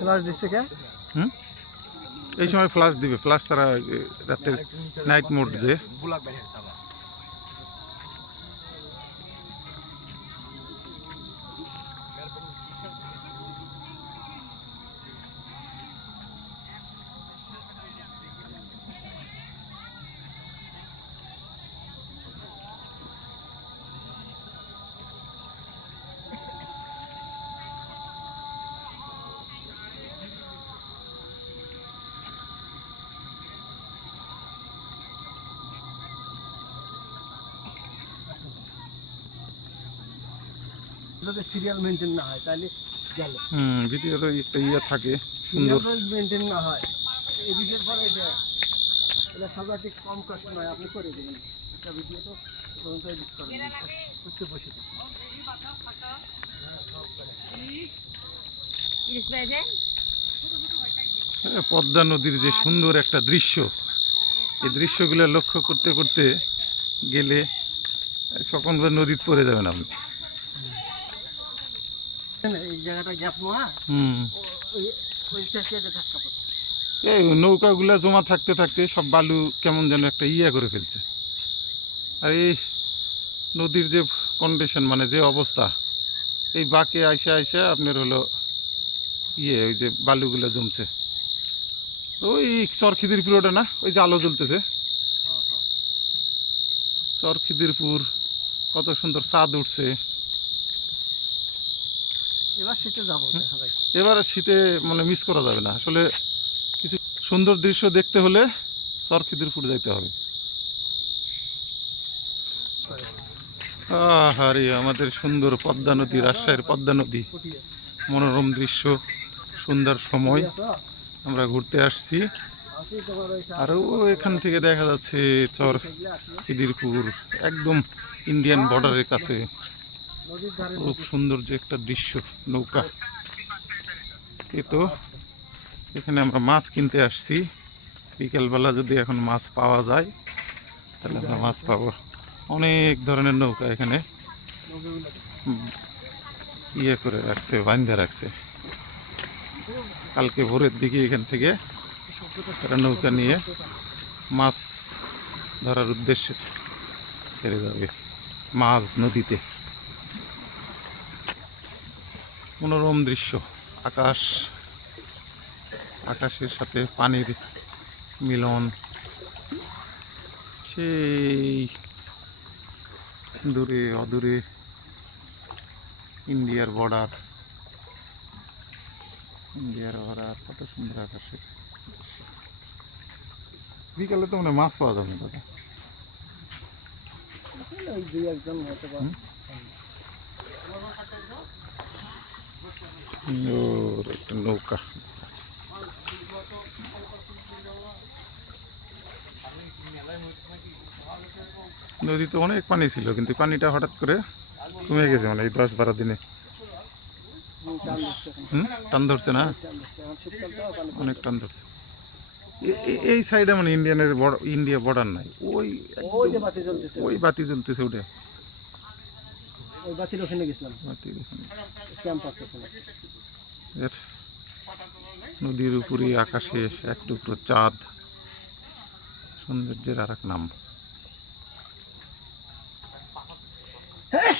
Flush দিচ্ছে কে? এই সময় ফ্লাশ দিবে, ফ্লাশ ছাড়া রাতের নাইট মোড যে যদি সিরিয়াল মেনটেন না হয় তাহলে গেল। ভিডিওর একটা ইয়ে থাকে সুন্দর মেনটেন না হয় এই ভিডিওর পরে এটা সাজাতে কম কষ্ট নয়, আপনি করে দেবেন একটা ভিডিও তো তখন তো এডিট করেন করতে বসে পদ্মা নদীর যে সুন্দর একটা দৃশ্য, এই দৃশ্যগুলো লক্ষ্য করতে করতে গেলে কখন নদীতে পড়ে যাবেন আপনি। এই জায়গাটা গ্যাপ নোয়া এই নৌকাগুলা জমা থাকতে থাকতে সব বালু কেমন যেন একটা ইয়া করে ফেলছে। আর এই নদীর যে কন্ডিশন মানে যে অবস্থা, এই বাঁকে আইসা আইসা আপনার হলো ওই যে বালুগুলা জমছে। ওই চরখিদিরপুর না, ওই যে আলো জ্বলতেছে চরখিদিরপুর, কত সুন্দর চাঁদ উঠছে। এবার শীতে যাবো, এবার শীতে মানে মিস করা যাবে না আসলে। কিছু সুন্দর দৃশ্য দেখতে হলে চরখিদিরপুর যাইতে হবে। আরে আমাদের সুন্দর পদ্মা নদী, রাজশাহীর পদ্মা নদী, মনোরম দৃশ্য, সুন্দর সময় আমরা ঘুরতে আসছি। আরও এখান থেকে দেখা যাচ্ছে চরখিদিরপুর, একদম ইন্ডিয়ান বর্ডারের কাছে। খুব সুন্দর যে একটা দৃশ্য, নৌকা। তো এখানে আমরা মাছ কিনতে আসছি, বিকেলবেলা যদি এখন মাছ পাওয়া যায় তাহলে আমরা মাছ পাবো। অনেক ধরনের নৌকা এখানে ইয়ে করে রাখছে, বাঁধে রাখছে। কালকে ভোরের দিকে এখান থেকে তারা নৌকা নিয়ে মাছ ধরার উদ্দেশ্যে ছেড়ে যাবে মাছ নদীতে। মনোরম দৃশ্য, আকাশের সাথে পানির মিলন, সেই দূরে অদূরে ইন্ডিয়ার বর্ডার, কত সুন্দর আকাশে। বিকালে তো মানে মাছ পাওয়া যাবে না দাদা। একটা নৌকা, নদীতে অনেক পানি ছিল কিন্তু পানিটা হঠাৎ করে কমে গেছে, মানে এই 10-12 দিনে। টান ধরছে না, অনেক টান ধরছে। এই সাইডে মানে ইন্ডিয়া বর্ডার নাই, ওই বাতি জ্বলতেছে ওটা, নদীর উপরে আকাশে এক টুকরো চাঁদ, সৌন্দর্যের আর এক নাম।